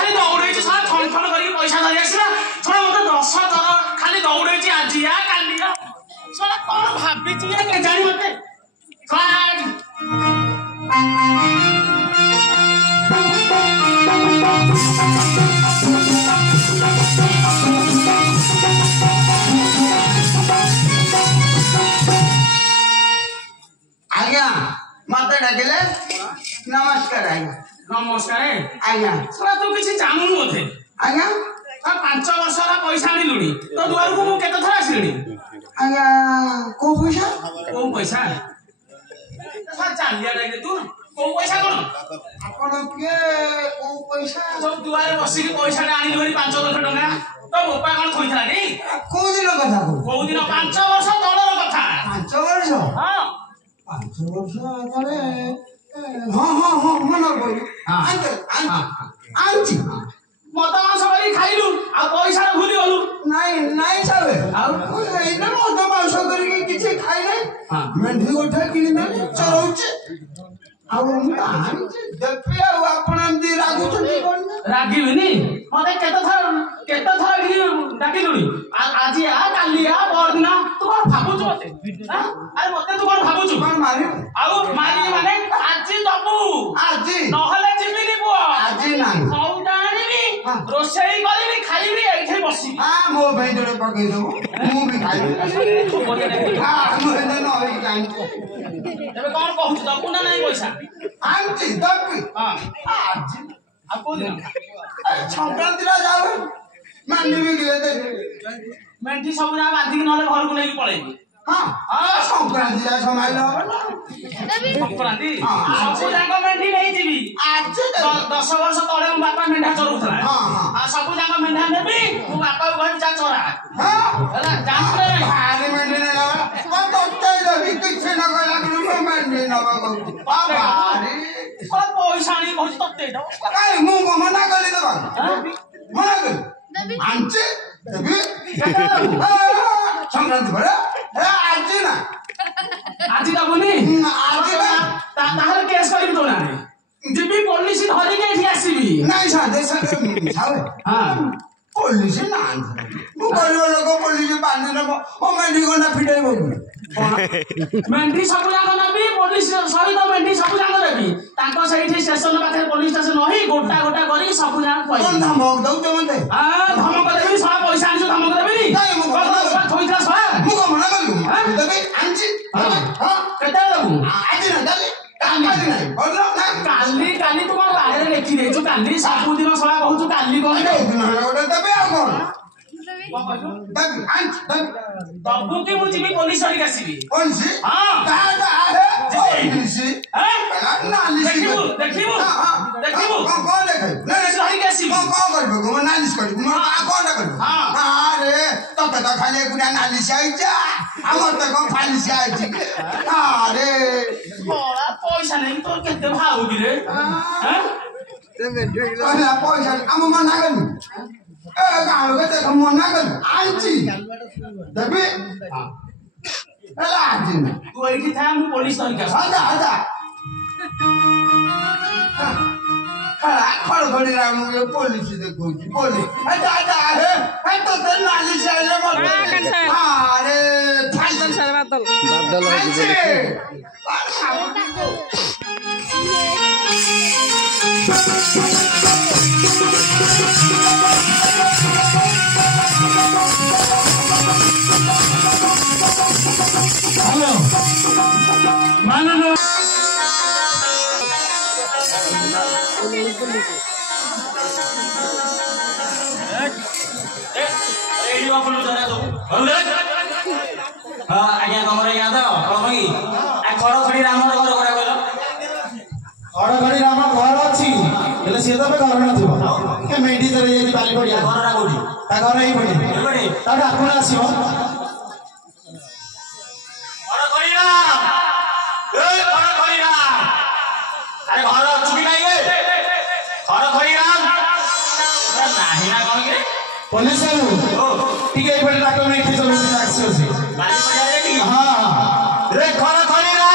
खाली दौड़े छन छन कर पैसा धरी आसला छोड़ा मत 10 थर खाली दौड़े आज या काली छोड़ा कौन भाभी के जानी मत आज्ञा मत डाकिले नमस्कार आज्ञा नमस्कार आज्ञा छोड़ा तू किसी जानू मते आज्ञा 5 वर्ष पैसा आनिलुनी तो दुआर को केते थर आसिलुनी आज्ञा को पैसा सर चालिया डाके तू को पैसा कोन आपण के को पैसा सब दुआरे बसी के पैसा आनिलु 5 लाख टका तो मोपा कोन थोइथला नी को दिन कथा को दिन 5 वर्ष तळर कथा 5 वर्ष हां 5 वर्ष तळे हां मन बोली आंची मत मांस करी खाइलु आ पैसा भूली गलु नहीं साबे आ एना मत मांस करी किछि खाइ नै हां मेंढी गोठा किनि नै चरौचे आ आंची देखे आ आपण एंती रागु छथि कोन रागिबिनी मते केते थर डाकिलुनी आज आ काली आ परदिना तू कोन भाबुछ मते अरे मते तू कोन भाबुछ कोन मारि आउ मारि माने आज दबु आज नहले जिबिनी बुआ आज नाही सौदा आनिबी रोसेई करिबी खाइबी एठे बसी हां मो भाई जोड़े पकई दो मु भी खाइबी हां मो न होई जानि एबे कोन कहू दबु ना नहीं पैसा आंची दबी हां आज आ को दिन संक्रांति रा जाऊ मांडी भी गिले दे मेंठी सब ना बांधी नले घर को नहीं पळेबी हां संक्रांति रा समाइल हो ना संक्रांति सब जांग मेंठी नहीं जीबी आज 10 वर्ष तळे मो बापा मेंढा चरुथला हां सब जांग मेंढा नेबी मो बापा घर जा चरा हां होला जांग रे भारी मेंढी ने लावा कोन तोते दबी किछ न कला कि मेंढी न बाबू भारी को पैसा नहीं कहू तते दो काय मु मना कली दबा मना कर आंचे दबी संक्रांति भरे आज ना आज का बनी आज ना ताहर केस करी तो ना जिबी पुलिस धरि के एठी आसीबी नहीं सादे सादे सावे हां पुलिस ना मु गरीब लोग पुलिस बांधि न ओ मेंढी कोना फिटाई बगु मेंढी सब जाग नबी पुलिस सहित मेंढी सब जाग देबी ताको सहित स्टेशन पाखे पुलिस स्टेशन नही गोटा गोटा करी सब जाग पई कोन धमक दउ त मते हां धमक देबी सारा पैसा आनी धमक देबी नहीं मु कोन थोइला सारा मु को मना कलु दबे आंची हां केते देबू आज ना दले काली नहीं बोलो ना काली काली तुम बाहर लेखि देछु काली सब दिन सला कहू काली कोन ओटा दबे आ कोन दबी आंच दबू के मुझे भी पुलिस वाली कैसी पुलिस हां दादा है पुलिस हैं नालिश देखिबो कौन देखे नहीं सही कैसी कौन करबो गो नालिश करबो म कौन करबो हां अरे तो खाली गुना नालिश आइजा हमर त को फालिश आइजी अरे बोला पैसा नहीं तो केते भाव रे हैं पहला पैसा हम मना गनी ए गाँव के ते मना गनी आइजी दबे हां एला आइजी तू एठी था हम पुलिस धरि के आजा खड़खड़ी राम पुलिस देखो पुलिस आजा है तो नालिश आइले मत अरे फाइल सर बादल हेलो मानो आज्ञा तुम यहाँ तो खड़खड़ी राम घर कौन खड़खड़ी राम घर अच्छी बोले सी तो घर नथिबो ए मेडी चले जाई बाली पड़िया घरटा कोठी ता घर एई पड़े एपटे ता डाकुना आसीबो घर करिरा ए घर करिरा अरे घर चुकी नहीं गे घर करिरा नाही ना कोन के पुलिस वालो ठीक है एई डाको में खिचो में टैक्सी होसी बाली पड़िया रे की हां रे घर करिरा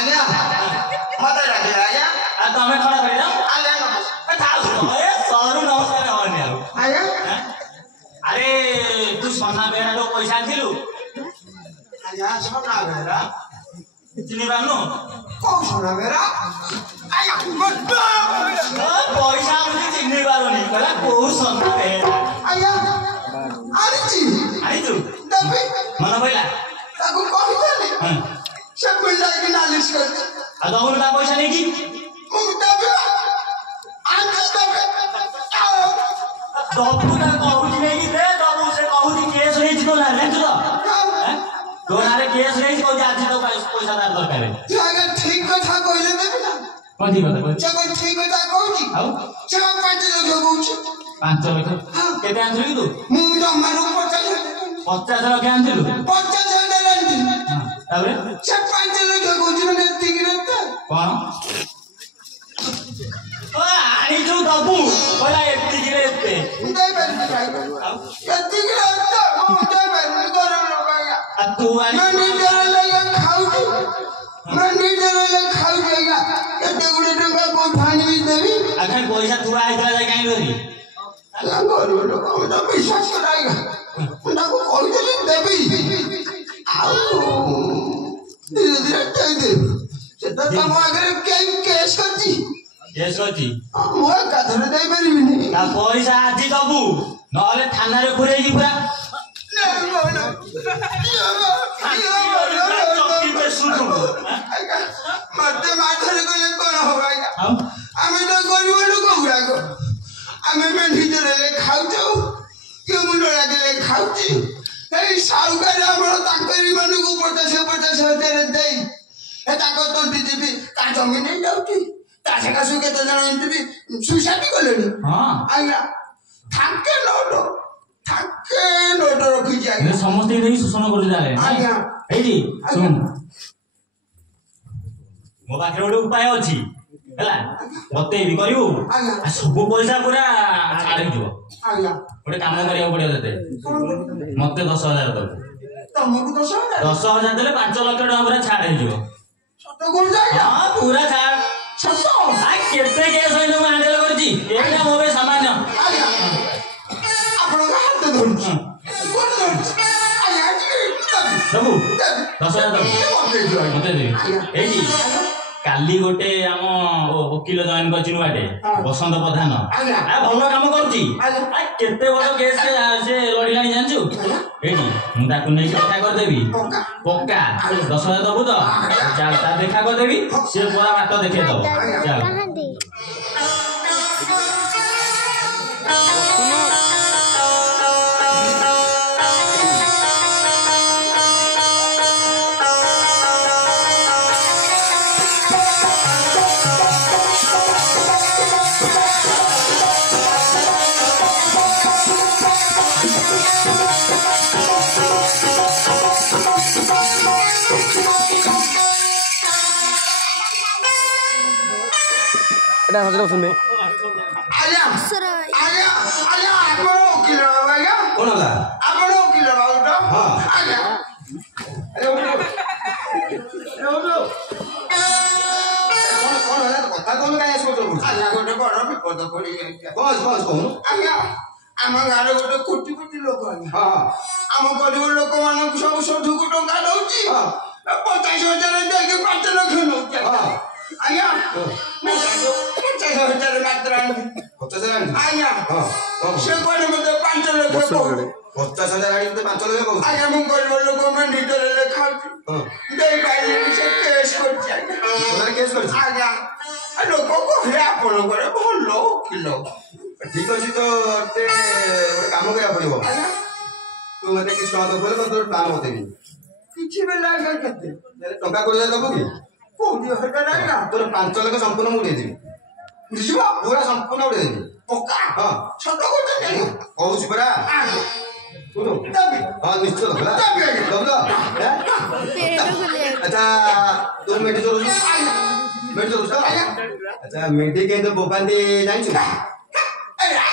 आज्ञा मत राखे आज्ञा आ तमे खड़ा करिरा आज्ञा ए थाल ए सरू नमस्कार हनी आज्ञा अरे तू सोना बेरा लो पैसा दिलु आज्ञा सोना बेरा चिनी बानु कौन सोना बेरा आज्ञा मत पैसा मुझे चिनी बारुनी कहला को सोना बेरा आज्ञा आरिची आई तू दबे मन भइला ताको कहले हां सब मिल जाएगी नालिश कर आ दौड़ का पैसा नहीं की मुंह दबे आज दबे दबु का कहू नहीं की दे दबु से कहू दी केस नहीं तो ना रेंट तो तो नारे केस नहीं को आज तो पैसा दार दरकार है जागा ठीक कथा कहले देबे ना कोन ठीक कथा जब ठीक कथा कहूची आउ जब 5 लाख कहूची 5 लाख केते आंथली तू मुंह तो मारू 50 लाख आंथलु 50 लाख ताबे जब 5 लाख कहूची ने ठीक रहता कोन ओ आनी जो दबु बोला एत्ती गिरे एत्ते देबे ठीक रहता मुंह देबे गरम लगाया आ तू आनी मंडी डर लगा खाऊची मंडी डर लगा खाऊचेगा एते गुडे टंका को ठाणी भी देबी अखन पैसा तू आइतला जाय काई करी गरम लोग हम तो विश्वास कराएगा उनको कॉल चले देबी आओ धीरे धीरे कह दे सेटा तम आगे केस करची केस करची मो कथरे दे परिबिनी ता पैसा आजी दबु नहले थाना रे पुरेई की पूरा चौकी पे सुनो मते माथरे गले कोन होगा हम आमे तो गरीब लोग गुड़ाको आमे मेंढी चले खाउचो के मुंडो लागले खाउची এই সাউকার আমরা তাকরি মানুষ 50 হাজার দেই এ তাকো তো দিবি কা জমি নেই যাউটি তা সেকা সুকে তো জানো দিবি সুইসাইড করলেনি हां আইয়া থাকে নোট রখি যাই ଏ ସମସ୍ତେ ଦେଇ ଶୋଷଣ କରୁଛି ତାହେଲେ ଆଜ୍ଞା ଏଇଠି ଶୁଣ ମୋ ପାଖରେ ଗୋଟେ ଉପାୟ ଅଛି ହେଲା ବତେଇବି କରିବୁ ଆଜ୍ଞା ଆଉ ସବୁ ପଇସା ପୁରା ଛାଡି ଯିବ ଆଜ୍ଞା ଗୋଟେ କାମ କରିବାକୁ ପଡିବ ତତେ ମତେ 10,000 ଦବୁ ତମକୁ 10,000 10,000 ଦେଲେ 5 ଲକ୍ଷ ଟଙ୍କା ପୁରା ଛାଡ ହେଇଯିବ ସତ କୋଣ ଯାଇ ହଁ ପୁରା ଛାଡ ସତ ଆ କେତେ କେସ୍ ହୋଇନ ମୁଁ ହ୍ୟାଣ୍ଡେଲ କରିଛି ଏଇଟା ମୋ ପାଇଁ ସାମାନ୍ୟ ଆଜ୍ଞା ଆପଣଙ୍କ ହାତ ଧରୁଛି କୋଣ ଧରୁଛି ଆଜ୍ଞା ଦବୁ 10,000 ଦବୁ ମତେ ଦେବି ଏଇଠି କାଲି ଗୋଟେ ଆମ ଓକିଲ ଜଏନ କରିଛି ନୂଆଟେ ବସନ୍ତ ପ୍ରଧାନ ଭଲ କାମ କରୁଛି କେତେ ବଡ କେସ୍ ସେ ଲଢିଲାଣି ଜାଣିଛୁ ଏଇଠି ମୁଁ ତାକୁ ନେଇକି ଦେଖା କରିଦେବି ପକ୍କା 10,000 ଦବୁ ତ ଚାଲ ତା ଦେଖା କରିଦେବି ସେ ପୁରା ବାଟ ଦେଖେଇ ଦବ ଚାଲ এটা হাজার শুনে আয়া আয়া আয়া আপন ওকিল বাবা কোন হলা আপন ওকিল বাবা হ্যাঁ আয়া আরে ওঠো কোন হলা কথা কোন কাই আসব তো আয়া গোটে বড় বিপদ পড়ি বস বস কোন আয়া ଆମ ଗାଁରେ ଗୋଟେ କୋଟି କୋଟି ଲୋକ ହଁ ଆମ ଗରିବ ଲୋକମାନଙ୍କୁ ସବୁ ଶୋଧକୁ ଟଙ୍କା ଦଉଛି 50,000 ଦେଇକି 5 ଲକ୍ଷ ନଉଛି ଆଜ୍ଞା 50,000 ମାତ୍ର 50,000 ଆଜ୍ଞା ସେ କହିଲେ ମତେ 5 ଲକ୍ଷ 50,000 ଆଣି ତ 5 ଲକ୍ଷ କହୁଛି ଆଜ୍ଞା ମୁଁ ଗରିବ ଲୋକ ମୁଁ ନିଜରେ ଲେଖାଉଛି ଦେଇପାରିଲିନି ସେ କେସ୍ କରିଛି ଆଜ୍ଞା କେସ୍ କରିଛି ଆଜ୍ଞା ଲୋକ କହିଲେ ଆପଣଙ୍କର ଭଲ ଓକିଲ ঠিক আছে তো তে ଗୋଟେ କାମ କରିବାକୁ ପଡିବ ତୁ ମତେ କିଛି ଟଙ୍କା ଦବୁ ବୋଲେ ତୋର ପ୍ଲାନ୍ ବତେଇବି କିଛି ବି ଲାଗେ କେତେ ଟଙ୍କା 20,000 ଦବୁ କି କୋଉଠି ହଟା ନାହିଁ ନା ତୋର 5 ଲକ୍ଷ ସମ୍ପୂର୍ଣ୍ଣ ମୁଁ ଉଡେଇଦେବି ବୁଝିବ ପୁରା ସମ୍ପୂର୍ଣ୍ଣ ଉଡେଇଦେବି ପକ୍କା ହଁ ସତ କଥା ଜାଣିବ କହୁଛି ପରା ହଁ ନିଶ୍ଚୟ ହେଲା ଆଚ୍ଛା ତୁ ମେଡି ଚଲୁଛୁ ମେଡି ଚଲୁଛୁ ତ ଆଚ୍ଛା ମେଡି କେମିତି ବୋବାନ୍ତି ଜାଣିଛୁ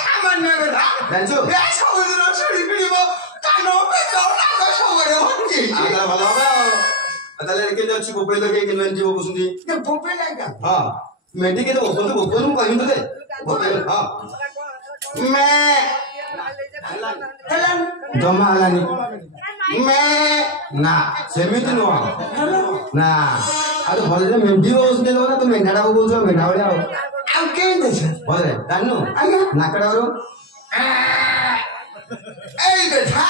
ସାମାନ୍ୟ କଥା ଜାଣିଛୁ ସବୁଦିନ ଛୁରୀ କିଣିବ କାନ ପେଟ ନାକ ସବୁବେଳେ ହଜି ତାହେଲେ ଭଲ ହବ ଆଉ ତାହେଲେ କେମିତି ଅଛି ବୋବେଇ ଲୋକେ କେମିତି ଯିବ କହୁଛନ୍ତି ବୋପେ ଲାଗା ହଁ ମେଡି କେତେ ବୋବନ୍ତୁ ବୋବନ୍ତୁ ମୁଁ କହିବି ତତେ ବୋବେଇ ହଁ ମେ ଜମା ହେଲାନି ମେ ନା ସେମିତି ନୁହଁ ନା ଆଉ ତ ଭଲରେ ମେଣ୍ଢି ବସୁଛନ୍ତି ନା ତୁ ମେଣ୍ଢାଟା କହୁଛୁ ମେଣ୍ଢା ଭଳିଆ ଆଉ କେମିତି ଅଛି ଭଲରେ ଜାଣିନୁ ଆଜ୍ଞା ନାକଟା ବରୁ এই বেটা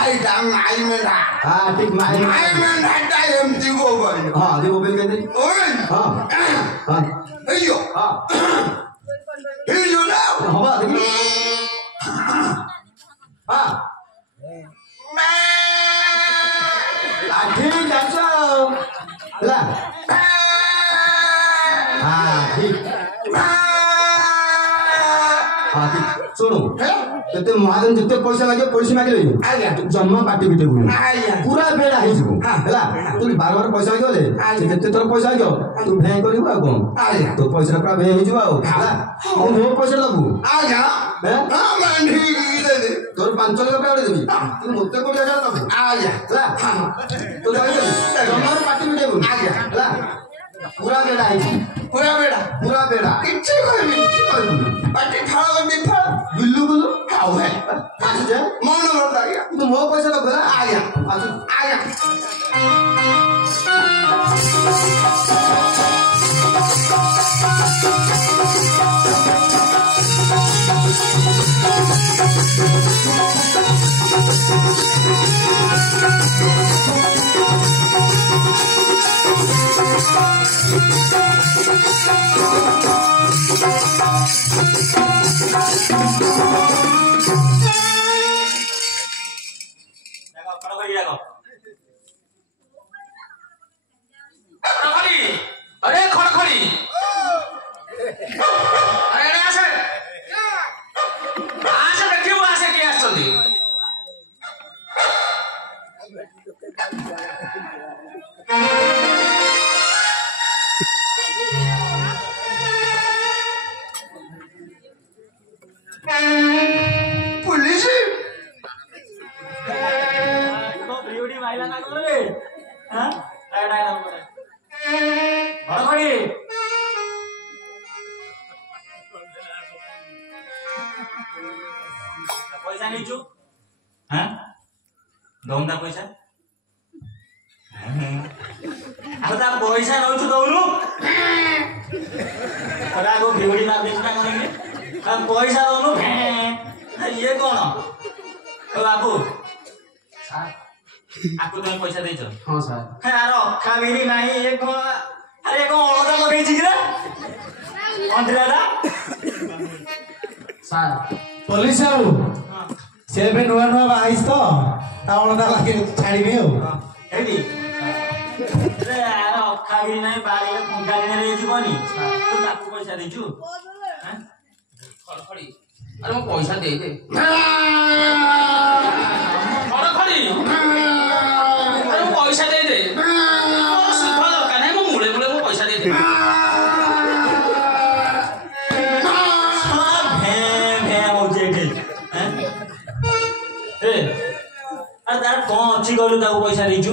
আইটা মাই মেলা হ্যাঁ ঠিক মাই মেলাটা এমতি গোবরি হ্যাঁ দিব বিল কেতে ওই হ্যাঁ হ্যাঁ এইও হ্যাঁ এইও না হবা দেখি হ্যাঁ ঠিক আছে ହେଲା হ্যাঁ ঠিক হ্যাঁ ঠিক ଶୁଣୁ ତତେ ମହାଜନ ଯେତେ ପଇସା ଲାଗିବ ପଇସା ମାଗିଲେ ଆଜ୍ଞା ତୁ ଜମା ପାଟି ପିଟେ ଆଜ୍ଞା ପୁରା ବେଡା ହେଇଯିବ ହେଲା ତୁ ବାର ପଇସା ମାଗିଗଲେ ଯେତେ ଥର ପଇସା ମାଗିବ ତୁ ଭେଁ କରିବୁ ଆଉ କଣ ଆଜ୍ଞା ତୋ ପଇସା ପୁରା ଭେଁ ହେଇଯିବ ଆଉ ହେଲା ମୋ ପଇସା ଦବୁ ଆଜ୍ଞା ତୋର 5 ଲକ୍ଷ ଟଙ୍କା ଦେବି ତୁ ମତେ କୋଟି ଟଙ୍କା ଦବୁ ଆଜ୍ଞା ହେଲା ତୁ ଜମାରୁ ପାଟି ପିଟେବୁ ଆଜ୍ଞା ହେଲା ପୁରା ବେଡା ହେଇଯିବ ପୁରା ବେଡା କିଛି କହିବି ପାଟି ଫାଳ ବିଫଳ ବିଲୁ ବୁଲୁ ଆଉ ହେ ଆସୁଛେ ମନ ଭଲ ଆଜ୍ଞା ତୁ ମୋ ପଇସା ଦବୁ ହେଲା ଆଜ୍ଞା ଆସୁ ଆଜ୍ଞା अरे खड़खड़ी अरे आसे आसे देखियो आसे के आछंती पुलिस तो ब्यूटी माइला ना करे हां एडा ना करे खड़खड़ी पैसा नीचू हां दौंदा पैसा अब ता पैसा नौचू दौनु अरे आगो ब्यूटी मार देछ ना करेंगे अब पैसा दौनु ये कौन ओ बाबू आपको तुम पैसा देছো हां सर यार खाबिरी नहीं ये को अरे को अलगा लगे छिरा अंतराला सर पुलिस आउ से बे नुआ नुआ बाइस तो तावळदा लागे छाड़ीबे हो एडी अरे यार खाबिरी नहीं बाड़ी में फंगारी ने रे जीवनी तू ताकू पैसा देछु हैं खड़खड़ी अरे मो पैसा दे दे खड़खड़ी अरे मो पैसा दे दे मोर सुख दरकार नहीं मो मुळे मुळे मो पैसा दे दे सब भे भे हो जेठे हैं ए अरे तार कोन अछि गलु ताऊ पैसा देछु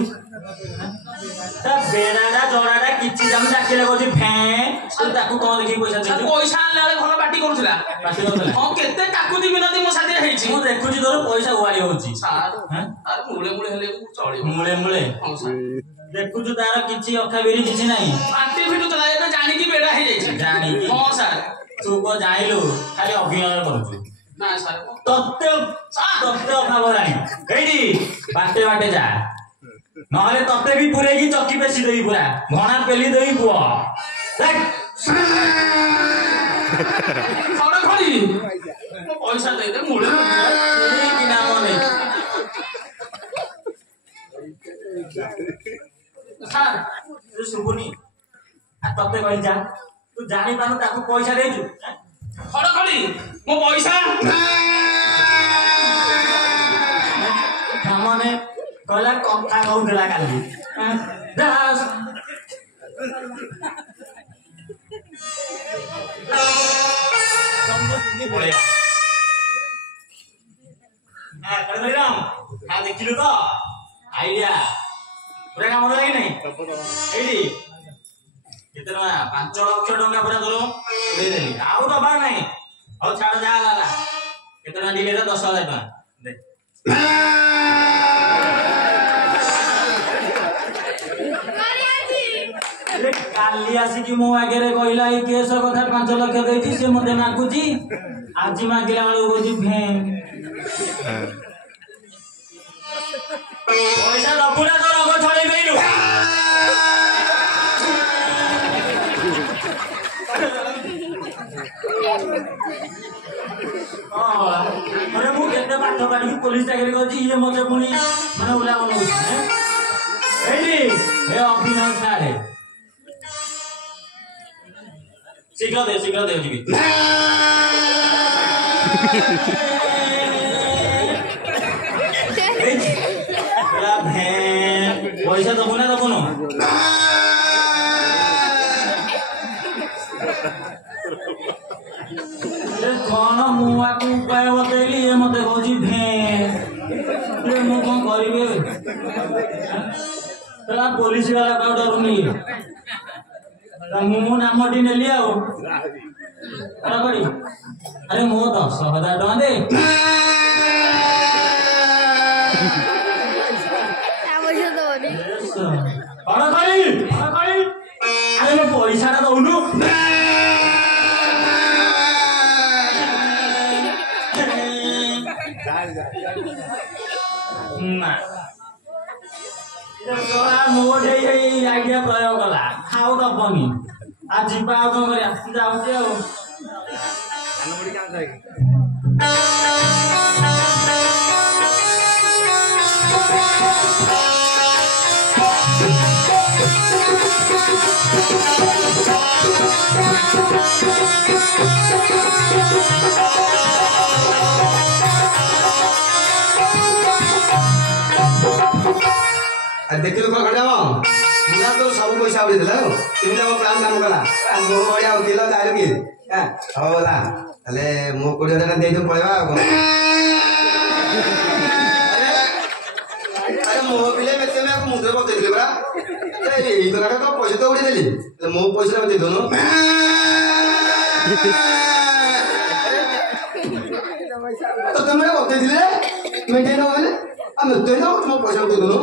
ता बेडाडा जोडाडा किछि जम डाकिले कोछि फे तू ताकू कोन देखि पैसा देछु पैसा आनले वाले भलो पार्टी करूला पाटी करले हां केते काकुती मिनती मो साथी हेछि ମୁଁ ଦେଖୁଛି ତୋର ପଇସା ଉଆଳି ହଉଛି सर हैं अरे मुळे मुळे हेले चळियो ମୁଳେ ମୁଳେ हां सर ଦେଖୁଛୁ ତାର କିଛି ଅଖାବିରି କିଛି ନାହିଁ पार्टी फिटु तला एबे जानि की बेडा हे जाइछि ଜାଣିକି हां सर ତୁ କଣ ଜାଣିଲୁ ଖାଲି ଅଭିନୟ କରୁଛୁ ना सर ତତେ ତତେ ଅଭାବ ନାହିଁ ଏଇଠି ବାଟେ ବାଟେ ଯା ନହେଲେ ତତେ ବି ପୁରେଇକି ଚକି ପେଶି ଦେବି ପୁରା ଘଣା ପେଲି ଦେବି ପୁଅ ଦେଖ खड़खड़ी मो पैसा दे दे मुळे କି ନାମ ନେଇ सर ଶୁଭୁନି ତତେ କହି ଯା ତୁ ଜାଣିପାରୁ ତାକୁ ପଇସା ଦେଇଛୁ ଖଡଖଡି ମୋ ପଇସା ମାନେ କହିଲା କଥା କହୁଥିଲା କାଲି ଦେଖିଲୁ ତ ଆଇଡିଆ ପୁରା କାମ ଦେଲା କି ନାଇଁ ଏଇଠି କେତେ ଟଙ୍କା 5 ଲକ୍ଷ ଟଙ୍କା ପୁରା ତୋର ଦେଇଦେଲି ଆଉ ଦବାର ନାହିଁ ହଉ ଛାଡ ଯାହା ହେଲା କେତେ ଟଙ୍କା ଦିଲେ 10,000 ଟଙ୍କା ଦେ କାଲି ଆସିକି ମୋ ଆଗରେ କହିଲା ଏଇ କେସ କଥା 5 ଲକ୍ଷ ଦେଇଛି ସେ ମତେ ମାଗୁଛି ଆଜି ମାଗିଲା ବେଳକୁ କହୁଛି ଭେଁ ପଇସା ଦବୁ ନା ତୋ ରଙ୍ଗ ଛଡେଇ ଦେଇନୁ ମୁଁ କେତେ ପାଠ ପଢିକି ପୋଲିସ ଚାକିରି କରିଛି ଇଏ ମତେ ପୁଣି ମାନେ ଉଲା ବନଉଛି ଏଇଠି ଏ ଅଭିନୟ ସାରେ ଶୀଘ୍ର ଦେ ଯିବି ପଇସା ଦବୁ ନା ଦବୁନୁ କଣ ମୁଁ ଆକୁ ଉପାୟ ବତେଇଲି ଇଏ ମତେ କହୁଛି ଭେଁ ମୁଁ କଣ କରିବି ପୋଲିସ ବାଲା କାଉ ଡରୁନି ମୁଁ ନାମଟି ନେଲି ଆଉ ଆରେ ମୋ 10,000 ଟଙ୍କା ଦେ ଆରେ ମୋ ପଇସା ଟା ଦଉନୁ ନା ମୋଟେ ଏଇ ଆଇଡିଆ ପ୍ରୟୋଗ କଲା ଖାଉ ଦବନି ଆଉ ଯିବା ଆଉ କଣ କରିବା ଯାଉଛି ଆଉ ଦେଖିଲୁ କଣ ଘଟେ ମୁନା ତୋର ସବୁ ପଇସା ଉଡେଇଦେଲା କେମିତି ଆମ ପ୍ଲାନ୍ କାମ କଲା ମୋ ଭଳିଆ ଉଠିଲ ଯାହାର କି ହଉ ହେଲା ତାହେଲେ ମୋ 20,000 ଟଙ୍କା ଦେଇଦେବୁ ପଳେଇବା ଆଉ କଣ ଆରେ ମୋ ପିଲେ ମେତେ ମୁଦ୍ରା ପକେଇଥିଲି ପରା ଏଇ କଥା ତ ପଇସା ତ ଉଡେଇଦେଲି ମୋ ପଇସା ଦେଇଦଉନୁ ତତେ ମାନେ ବତେଇଥିଲେ ମେଣ୍ଟେନ୍ ହବନି ଆଉ ମେଣ୍ଟେନ୍ ହବ ମୋ ପଇସା ଦେଇଦଉନୁ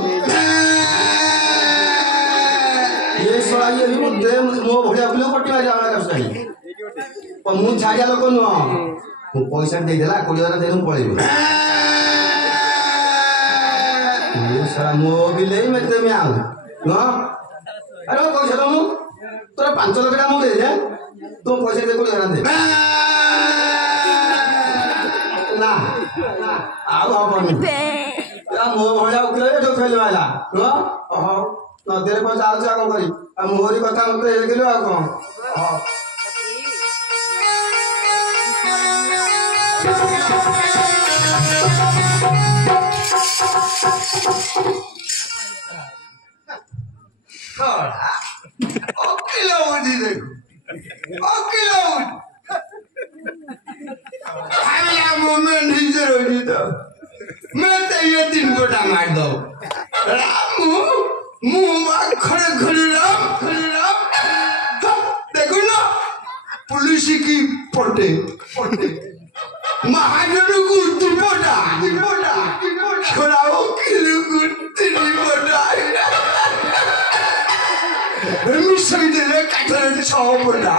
ମୋ ଭଳିଆ ପିଲା ପଟି ମାରି ମୁଁ ଛାଡିଆ ଲୋକ ନୁହଁ ମୁଁ ପଇସା ଦେଇଦେଲା 20,000 ଦେଇଦେବୁ ପଳେଇବି ମୋ ବିଲେ ମେତେ ଆଉ ନୁହଁ ଆରେ ପଇସା ଦଉନୁ ତୋର 5 ଲକ୍ଷ ଟଙ୍କା ମୁଁ ଦେଇଦେ ତୁ ପଇସା ଦେ 20,000 ଦେ ନା ଆଉ ହବନି ମୋ ଭଳିଆ ଉକିଲ ଯୋଉ ଫେଲ ହେଲା ନୁହଁ ହଉ ନଦୀରେ ପଇସା ଆଉଛି ଆଉ କଣ କରିବି ଆଉ ମୋରି କଥା ମତେ ହେଇଗଲୁ ଆଉ କଣ ଓକିଲ ବୁଝି ଦେଖୁ ଓକିଲ ନିଜେ ରହୁଛି ତ ମତେ ଇଏ 3 ଗୋଟା ମାରିଦବ खड़े देखो ना पुलिस की पटे महाजन को दुपटा छोड़ा वकील को 3 गोटा मिसाई दे काटले 6 गोटा